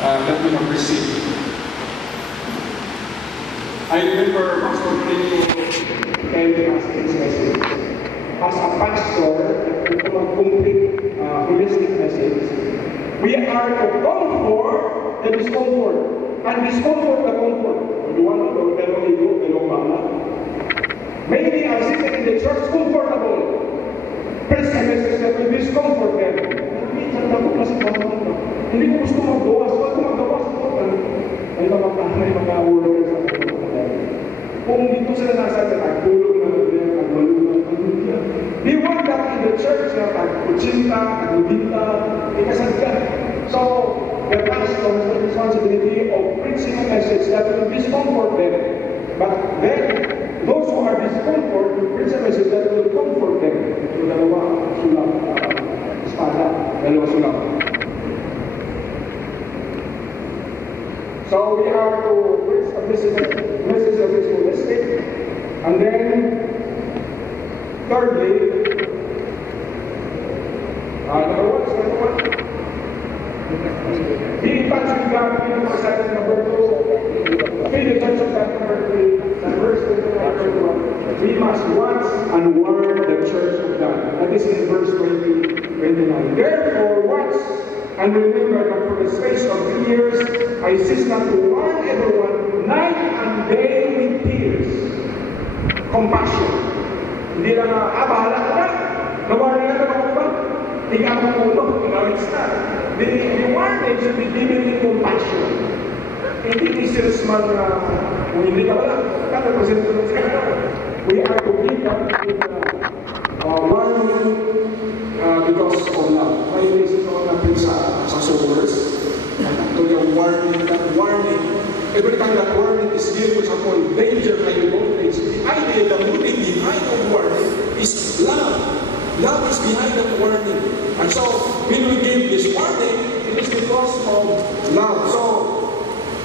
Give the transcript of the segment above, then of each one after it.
that we have received. I remember Pastor Tito telling us his message. As a pastor, ito ang complete holistic message. We are to comfort the discomfort and discomfort the comfort. You want to know, pero ito, pero bala. Many are sitting in the church comfortable. Preach a message that will discomfort them. Hindi ko gusto maggawas. Huwag ko maggawas. May mga workers sa kung dito sila nasa nagtulog na nagmalungan, we want that in the church na nagkutsinta, nagbibinta, ikasadya. So, the pastor has the responsibility of preaching a message that will discomfort them. But then, those who are discomfort will preach a message that will comfort them. So, dalawa sulang, espada, dalawa sulang. So we are to preach a message that is holistic. And then, thirdly, number one, be in touch with God, be in touch number 2, feed the church of God, number 3, and verse 21. We must watch and warn the church of God. That is in verse 29. Therefore, watch and remember that for the space of 3 years, I cease not to warn everyone night and day with tears. Compassion. Hindi lang bahala ka na. Nawarning ka na ba? Hindi ka makulo. It's not. The warning should be given in compassion. Hindi salesman na kung hindi ka wala. Katapasin ko sa kanila. We are to give that warning because of love. May message ako natin sa sobers. Ito yung warning, that warning. Every time that warning is given, for example, danger kayo voltage, the idea, the motive behind the warning is love. Love is behind that warning. And so, when we give this warning, it is because of love. So,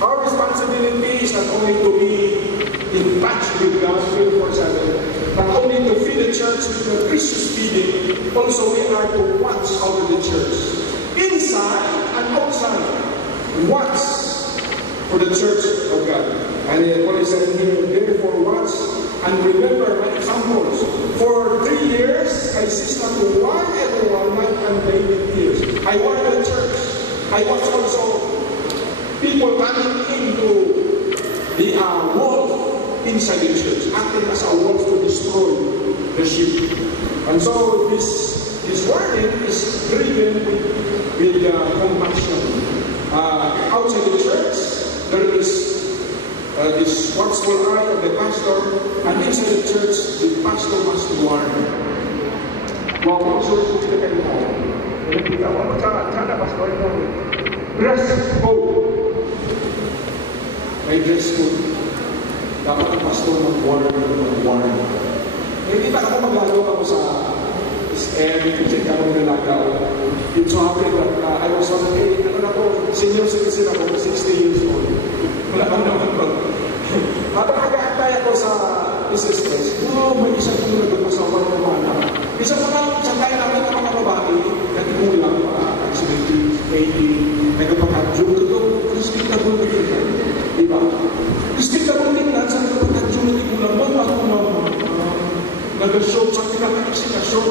our responsibility is not only to be in touch with God 24/7, not only to feed the church with the Christmas feeding, also we are to watch over the church. Inside and outside, watch for the church of God. And what is said here, therefore watch and remember my examples. For 3 years, I cease not to warn everyone night and day with tears. I warn the church. I watch also people coming into the wolf inside the church, acting as a wolf to destroy the sheep. And so this warning is driven with compassion. Outside the church, there is this watchful eye of the pastor, and inside the church, the pastor must warn. Wow, pastor, kita kayo mo. Kita mo, sana pastor mo. Dress code. May dress code. Dapat ang pastor mag-warn. Hindi na ako maglalo ako sa kasi ka mo nilagaw. It so happened that I was on senior citizen ako, 60 years old. Wala kang naman ba? Habang nag-aantay ako sa stress, may isang tulad ako sa mga isang sandali namin ng mga babae, nagkulang pa, 70, 80, nagpapakadyo, ito, respectable na din. Diba? Respectable din lang sa nagpapakadyo na ikulang mo, nag-show sa pinaka-show.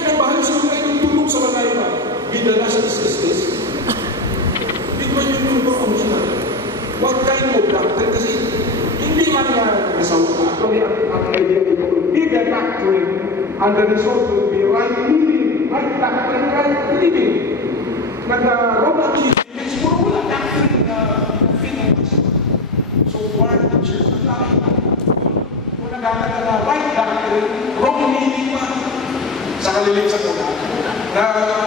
Ang bahal sa mga yung tulog sa mga iba, bidala sa stress. Di ba yung tulog ang siya? Huwag kayo mo doctor kasi hindi man nga nasawa ka. Actually, ang idea ito, be the doctrine and the result will be right living. Right doctrine, right living. Nag-robot kids, puro wala doctrine na fitness. So, warn the church na tayo. Kung nagkakata na right doctrine, wrong living pa. Sa kalilig sa kuna,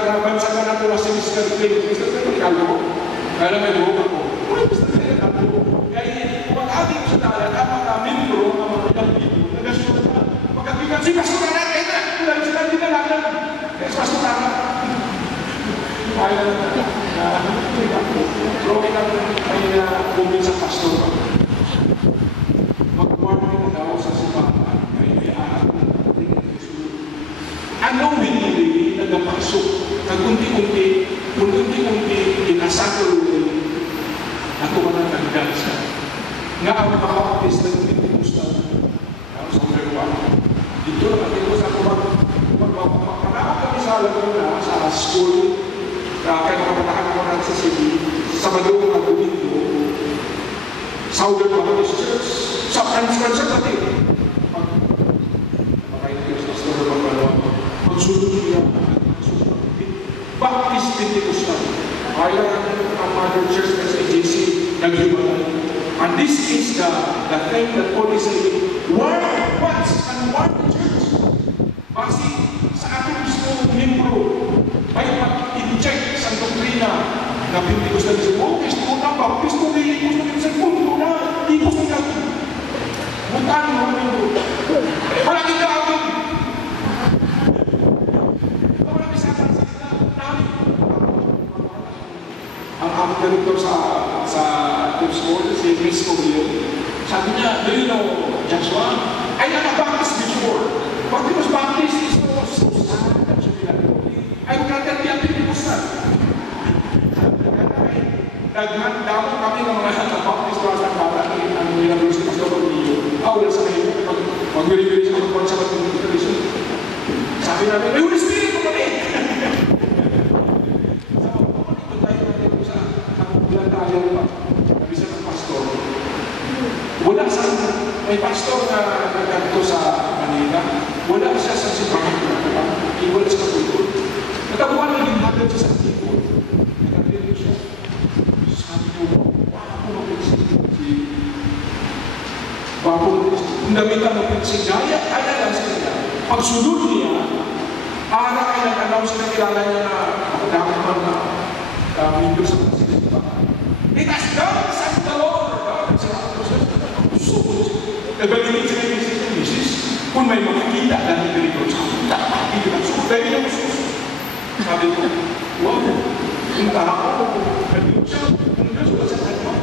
nabansa ka na ito na si Mr. Craig. Mr. Craig, alam mo? Alam mo yung buhok ako. Mr. Craig, alam mo? Kaya, pag-ating sa talan, ang mga membro, ang mga pagkakito, nag-asura ka. Pagkakikan, si Pastor Arat, kaya na, sila hindi na lang. Kaya si Pastor Arat. Kaya na, pero kaya na bumili sa pastor. Mag-warning na daw sa sipahan. Ano winili nagapasok, nag-unti-unti, inasal nga ang makapapis ng Pentecostal. Sa Uberwa. Dito natin ko sa magpapakalaman kami sa Laguna, sa school, kaya nakapatahan ko natin sa city, sa Sabado at Domingo, sa Uberwa Baptist Church, sa Fransya natin. Magsulong niya, Baptist Pentecostal. Kaya ang Mother Church ng AJC nag-iwalay. And this is the thing that Paul is saying, warn once and warn the church. Kasi sa ating gusto membro, ay mag-inject sa doktrina na Pentecostalism. Oh, gusto ko na, Baptist ko rin, gusto ko sa mundo na, hindi ko sa natin. Bukan mo membro. Walang ikawin. Ang aming ganito sa Tips School, si Chris Cobillo, sabi niya, do you know Joshua? I am a Baptist before. But because Baptist is so sad, I would rather be a Pentecostal. Nagdamot kami ng mga Baptist para sa para ang University of Cobillo. Wala sa kayo, mag-verify sa mga sa tradition. Sabi namin, may Holy Spirit ko kami! Bisa ng pastor. Wala sa may pastor na nagkanto sa Manila. Wala siya sa simbahan. Iwala sa kultur. Natabuan na yung hatid siya sa kultur. Nagkanto siya. Sabi niyo, ako mapinsig si Bapo. Kung damitan mapinsig, kaya lang sa kanya. Pagsunod niya, para kaya nag-announce na kilala niya na dapat man na Windows sa simbahan. It has done, says the Lord. Nagbalingin sila yung misis, kung may makikita dahil dito sa hindi lang so, dahil yung misis. Sabi ko, wow, yung tao, nandito siya, nandito siya sa kanya.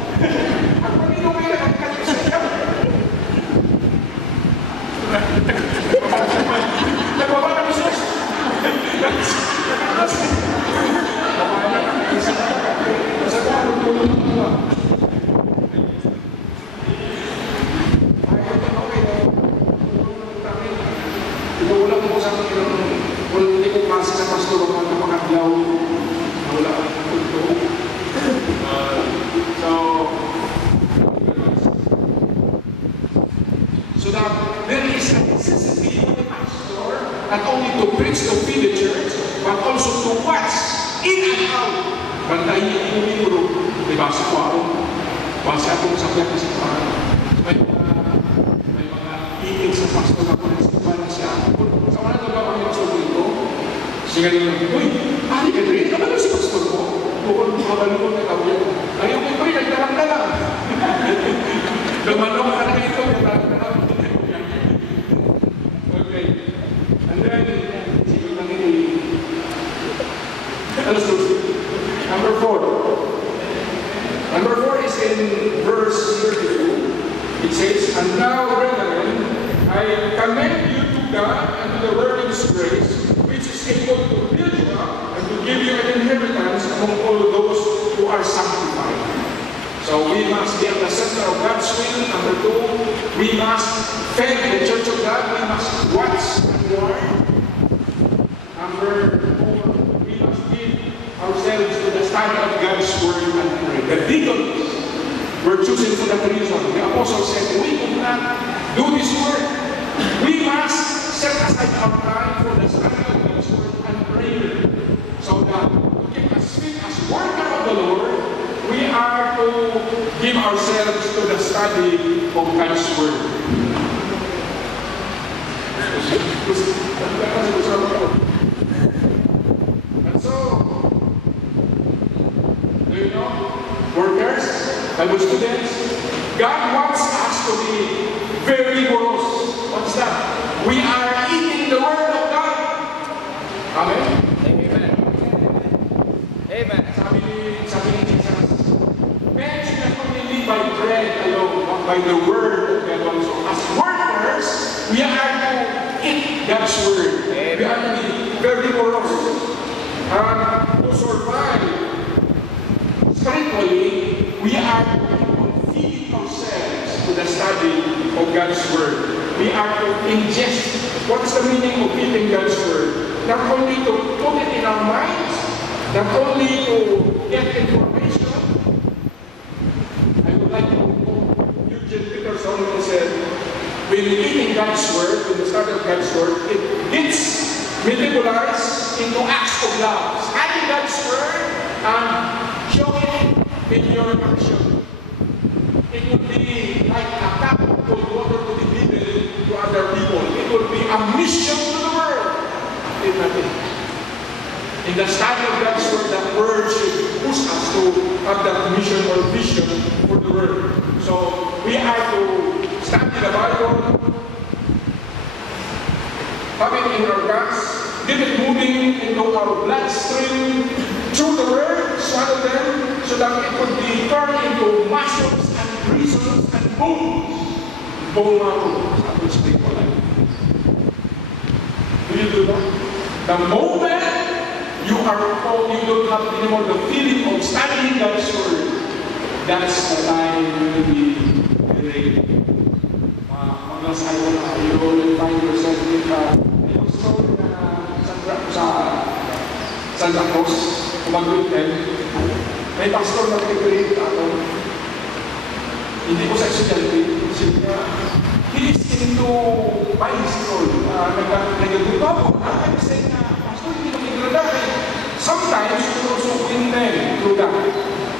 At kung hindi kayo nakakita sa kanya, nagbaba na misis. So that there is a necessity for the pastor not only to preach to feed the church, but also to watch in and out. Bantayin niyo yung libro, diba sa kwaro? Basa akong sakya kasi kwaro. May mga iing sa pastor na kung nagsipalan siya. Sa wala ito ba kami pastor dito? Siya ganyan, uy, ali ka rin, naman si pastor ko. Bukod mo kabalunod na tawag yan. Ayaw ko ito, nagdalang ka lang. Lumanong ka na ito, nagdalang ka lang. Okay. And then, sige lang ito. Number 4. Number 4 is in verse 32. It says, and now, brethren, I commend you to God and to the word of His grace, which is able to build you up and to give you an inheritance among all those who are sanctified. So we must be at the center of God's will. Number 2, we must feed the church of God. We must watch and warn. Number 4, we must give ourselves to the study of God's word and pray. The deacons were chosen for that reason. The apostle said, we could not do this work. We must set aside our time for the study of God's word and prayer. So that as fit as worker of the Lord, we are to give ourselves to the study of God's word. And so, do you know, workers, Bible students, God wants us to be very rigorous. What's that? We are eating the word of God. Amen? Amen. Amen. Sabi ni Jesus, men should not only live by bread alone, but by the word of God also. As workers, we are to eat God's word. Amen. We are to be very rigorous. To survive spiritually, we are to feed ourselves the study of God's Word. We are to ingest. What is the meaning of eating God's Word? Not only to put it in our minds, not only to get information. I would like to quote Eugene Peterson who said, when eating God's Word, when the study of God's Word, it gets metabolized into acts of love. Studying God's Word and showing in your action. It would be like a cup of cold water to be given to other people. It would be a mission to the world. In the study of God's Word, that Word should push us to have that mission or vision for the world. So we are to study the Bible, have it in our guts, get it moving into our bloodstream through the Word, swallow them, so that it could be turned into muscles and reasons and bones. Bone marrow, I will speak for life. Do you do that? The moment you are called, you don't have anymore the feeling of studying God's Word. That's the time to be ready. Unless I you will find yourself with Santa Cruz, kumag-weekend, may pastor na nag-create ako. Hindi ko sa estudyante, he is into bicycle. Nag-group ako, nakakasay na, pastor, hindi mag-graduate. Sometimes, also in them, through that.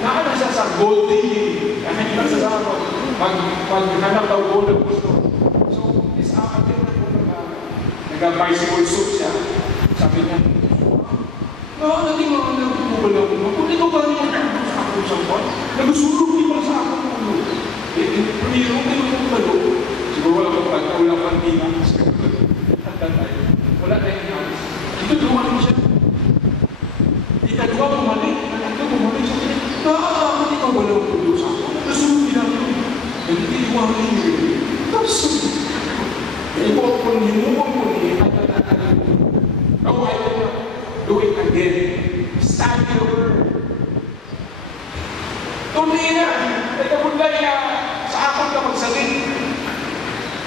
Naano siya sa gold digging. Hindi na siya sa maghanap daw gold ng pastor. So, is akin na nag-bicycle suit siya. Sabi niya, hindi mo ang nagpupula ko. Kung ikaw ba niya nagpupula sa akin sa buwan, nagsusulog di pa sa akin ng ulo. Pero hindi mo malo. Siguro wala pa pagka, wala pa tina. Wala tayong hands. Ito dumaan mo siya. Ikadwa bumalik. Ito bumalik siya. Nakakakot ikaw wala ang ulo sa akin. Nasulog din ako. Hindi dumaan mo yun. Tapos, ikaw kung hinuwan mo niya, ay tatatagal mo. Ako ay do it again. Study the Word. Tuloy na. Nagkapunday na sa akin ka magsalit.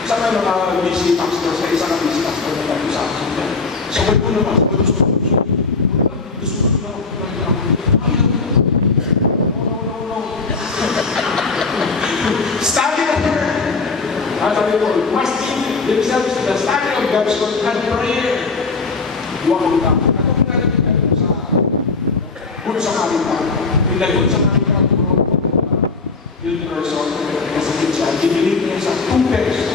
Isa ka mga busy pastor sa isa ka busy pastor na tayo sa akin dyan. Sabay ko naman. Gusto ko na. No. Study the Word. Sabi ko, must give themselves to the study of God's Word and prayer. Huwag ka. Good sa kanila. Hindi good sa kanila. Yung person, kasakit siya, dinilig niya sa 2 pesos.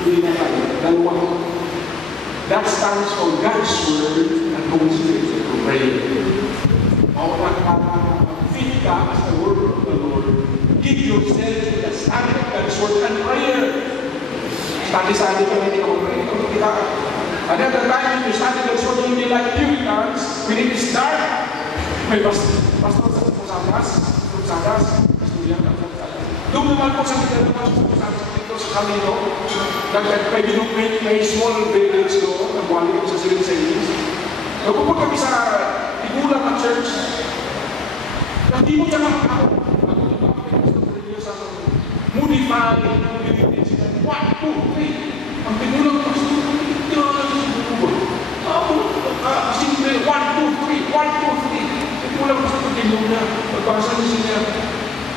Hindi na tayo. Dalawa. That stands for God's Word and Holy Spirit to pray. Fit ka as the Word of the Lord. Give yourself to the study of God's Word and prayer. Study ka hindi ka mag-pray. Another time you study God's Word, you need like Puritans. We need to start. May pastor sa Pusadas, estudiant ng Pusadas. Doon naman po sa Pusadas dito sa Camino, may small village doon, nagwali ko sa Siling Sayings. Nagpupunta kami sa Tigulang at church. Hindi mo siya makakao. Nagpupunta kami sa modify, 1, 2, 3. Ang Tigulang pastor, simple, 1, 2, 3, 1, 2, 3. Kulang ko sa pagkilong na magbasa niya siya.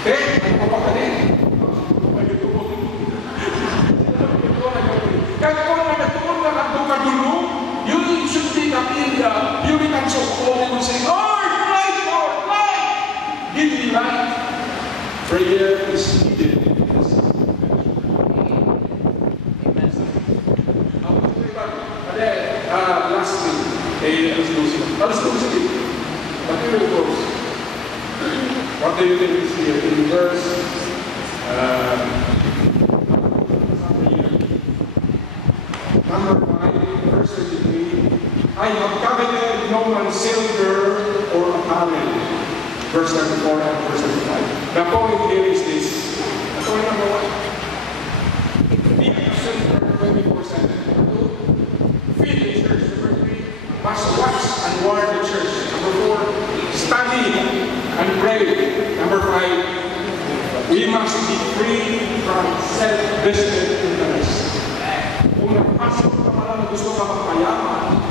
May papakanin. Kaya kung nagatuon ka ka dulo, you should be kapilya. You become so cold and say, Lord, light, give me light. Prayer is needed. Lastly, let's go see. What do you think is here in verse number 5, verse 33? I have coveted no man's silver or apparel. Verse 34 and verse 35. The point here is this. Point number 1. Be a silver 24/7. Feed the church. Number 3. Must watch and warn the church. Number 4. Study and pray. Number 5, we must be free from self-vested interest. Kung nagpasok ka pala na gusto ka magpayaman,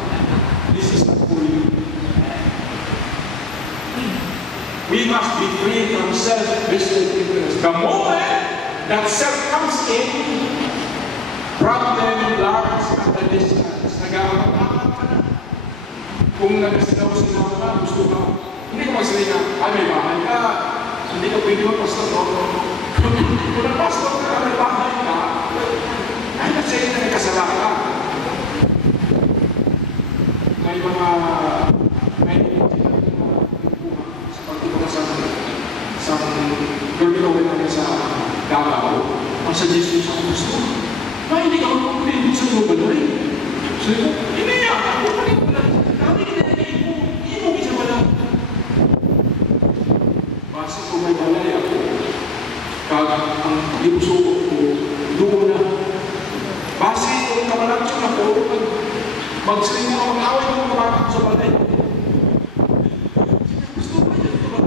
this is not for you. We must be free from self-vested interest. The moment that self comes in, problem large at a distance. Nag-aapak ka na. Kung nagsilaw-silaw ka, gusto ka, hindi ka magsalita, ay may bahay ka, hindi ka pwede magpastor, no? Kung nagpastor ka, may bahay ka, ay kasi na may kasalanan. May mga sa pagtulong sa gagawin natin sa Davao, ang suggestion sa gusto. May hindi ka magpapalibig sa global na rin. So, hindi niya, ako pa rin pala. Dami imo isa pala. Base ko may balay ako. Kag ang ibusuko ko, doon na. Base ko kamalaksyon ako, magsaling mo, mag-away mo mga bata sa balay. Gusto ko rin ito ba?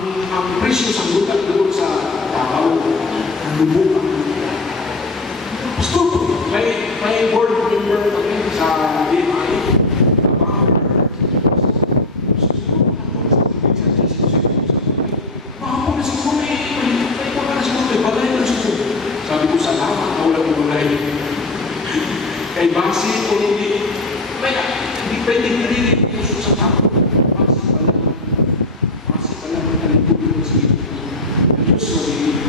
Ang presyo sa lugar doon sa Davao, ang lubukan. Gusto ko, may board member kami sa DMI. Sabi ko, salamat na wala ko mulay. Kay base ko hindi pwede nililig puso sa tao. Base pala magkalipulong sa iyo. Usually,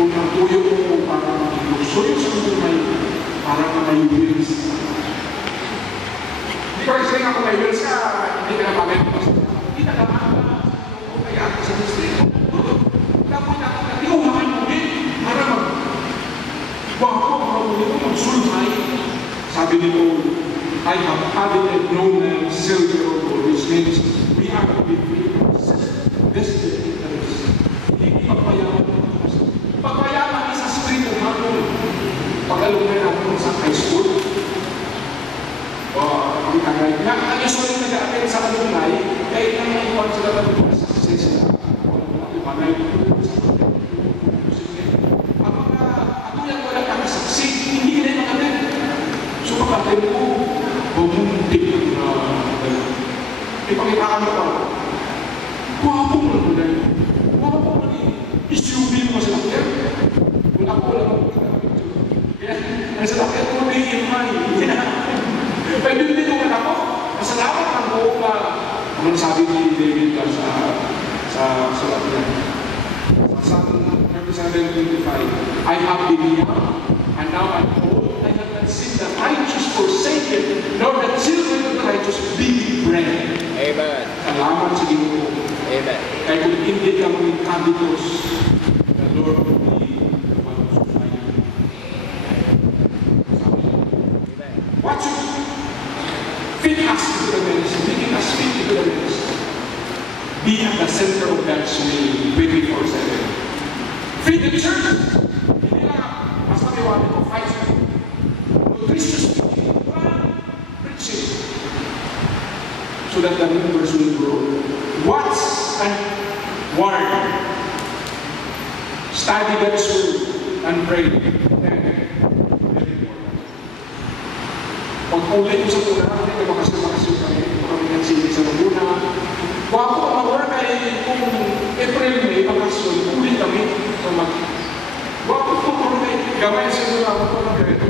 kung ang tuyo mo para maglusoy sa buhay, para may wills. Hindi ko rin ako may wills ka, hindi ka na pamempas. Hindi ka naman ka. Kaya ako sa district. Dapat natiumahan mo din para magsulhay. Sabi nito, I have added no man silver or which means we have to be free from vested interest. Hindi pagpayaman. Pagpayaman is a spirit of hardware. Pag-alumay natin sa high school, ang tagay, ang usually nag-a-attend sa alumni, kahit na may iwan sila na ito sa success na. Iwanay ko sa ang mga atulad ko lang succeed, hindi nila mag-attend. So mag-attend ko, bumuntik na ipakitaan mo pa. Wapo mo lang dahil. Wapo mo lang SUV mo sa lakyan. Wala ko lang ako. Nasa lakyan ko na imay. Pwede din naman ako. Masalamat ang buong ang sabi ni David sa lakyan. Sa Psalm 37:25, I have been young, and now I'm old. I have not seen the righteous forsaken, nor the children of the righteous begging bread. Amen. Salamat sa Ginoo. Amen. Kaya kung hindi ka mga kabitos, the Lord will be the one who supply you. What should fit us into the ministry, making us fit into the ministry? Be at the center of God's will 24/7. Feed the church. Hindi lang basta may wala ko fight. Nutritious preaching. So that the members will grow. Watch and warn. Study God's word and pray. Pag-ulit ko sa tuna, hindi ka makasya kami. Kami ng sili sa Laguna. Wapo ang mag-work ay kung April, May, makasya, ulit kami. So wapo po kami gamay sa mga ako po na ganito.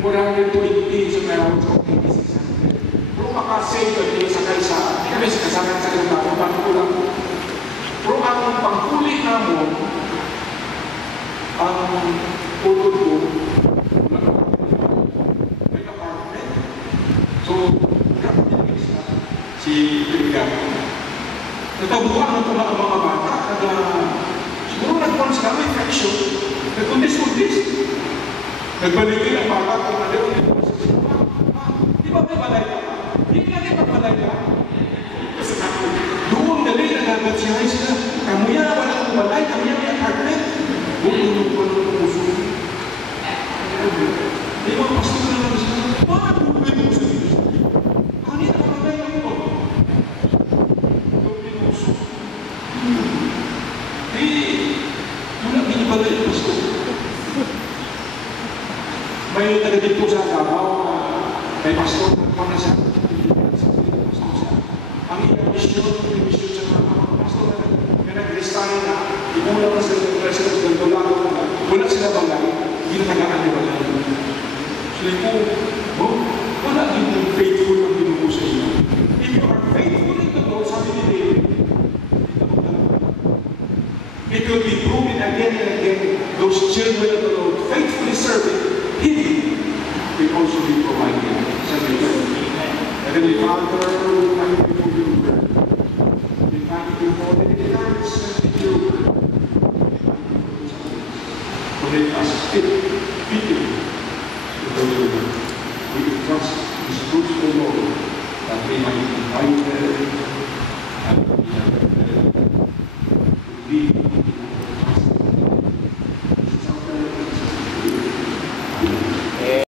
120 sa meron sa 8600. Pero makasave kami sa kaysa, hindi kami sa kasagan sa ganito, pangkulang. Pero ang pangkuli namin, ang utod ko, may apartment. So, si Trigger. Natabuhan na ito ang mga bata. Siguro nagpuan sila may fraction. Nagkundis-kundis. Nagbalikin ang bata kung ano yun. Di ba may balay ka? Hindi na rin magbalay ka. Kasi doon dali nagagat siya sila. Kamuya na wala akong balay. Kamuya may apartment. Doon yung puso. Di ba pastor na lang sila? Bakit bukuin mo sa Diyos? Kanina ka balay ka mo. dito sa Davao na may pastor na naman na siya. Ang iyong misyon sa mga pastor na nag-resign na ibulang sa president ng Tulago na wala sila bangay, ginatagaan niya wala. So kung wala yung faithful ang Ginoo sa inyo. If you are faithful in the Lord, sabi ni David, it will be proven again and again, those children of the Lord, faithfully serving Him, will also be provided. Sabi niya, Heavenly Father, we thank you for your word. We thank you for the encouragement of your word. To make us fitting to those who we trust His truth, O Lord, that we might be invited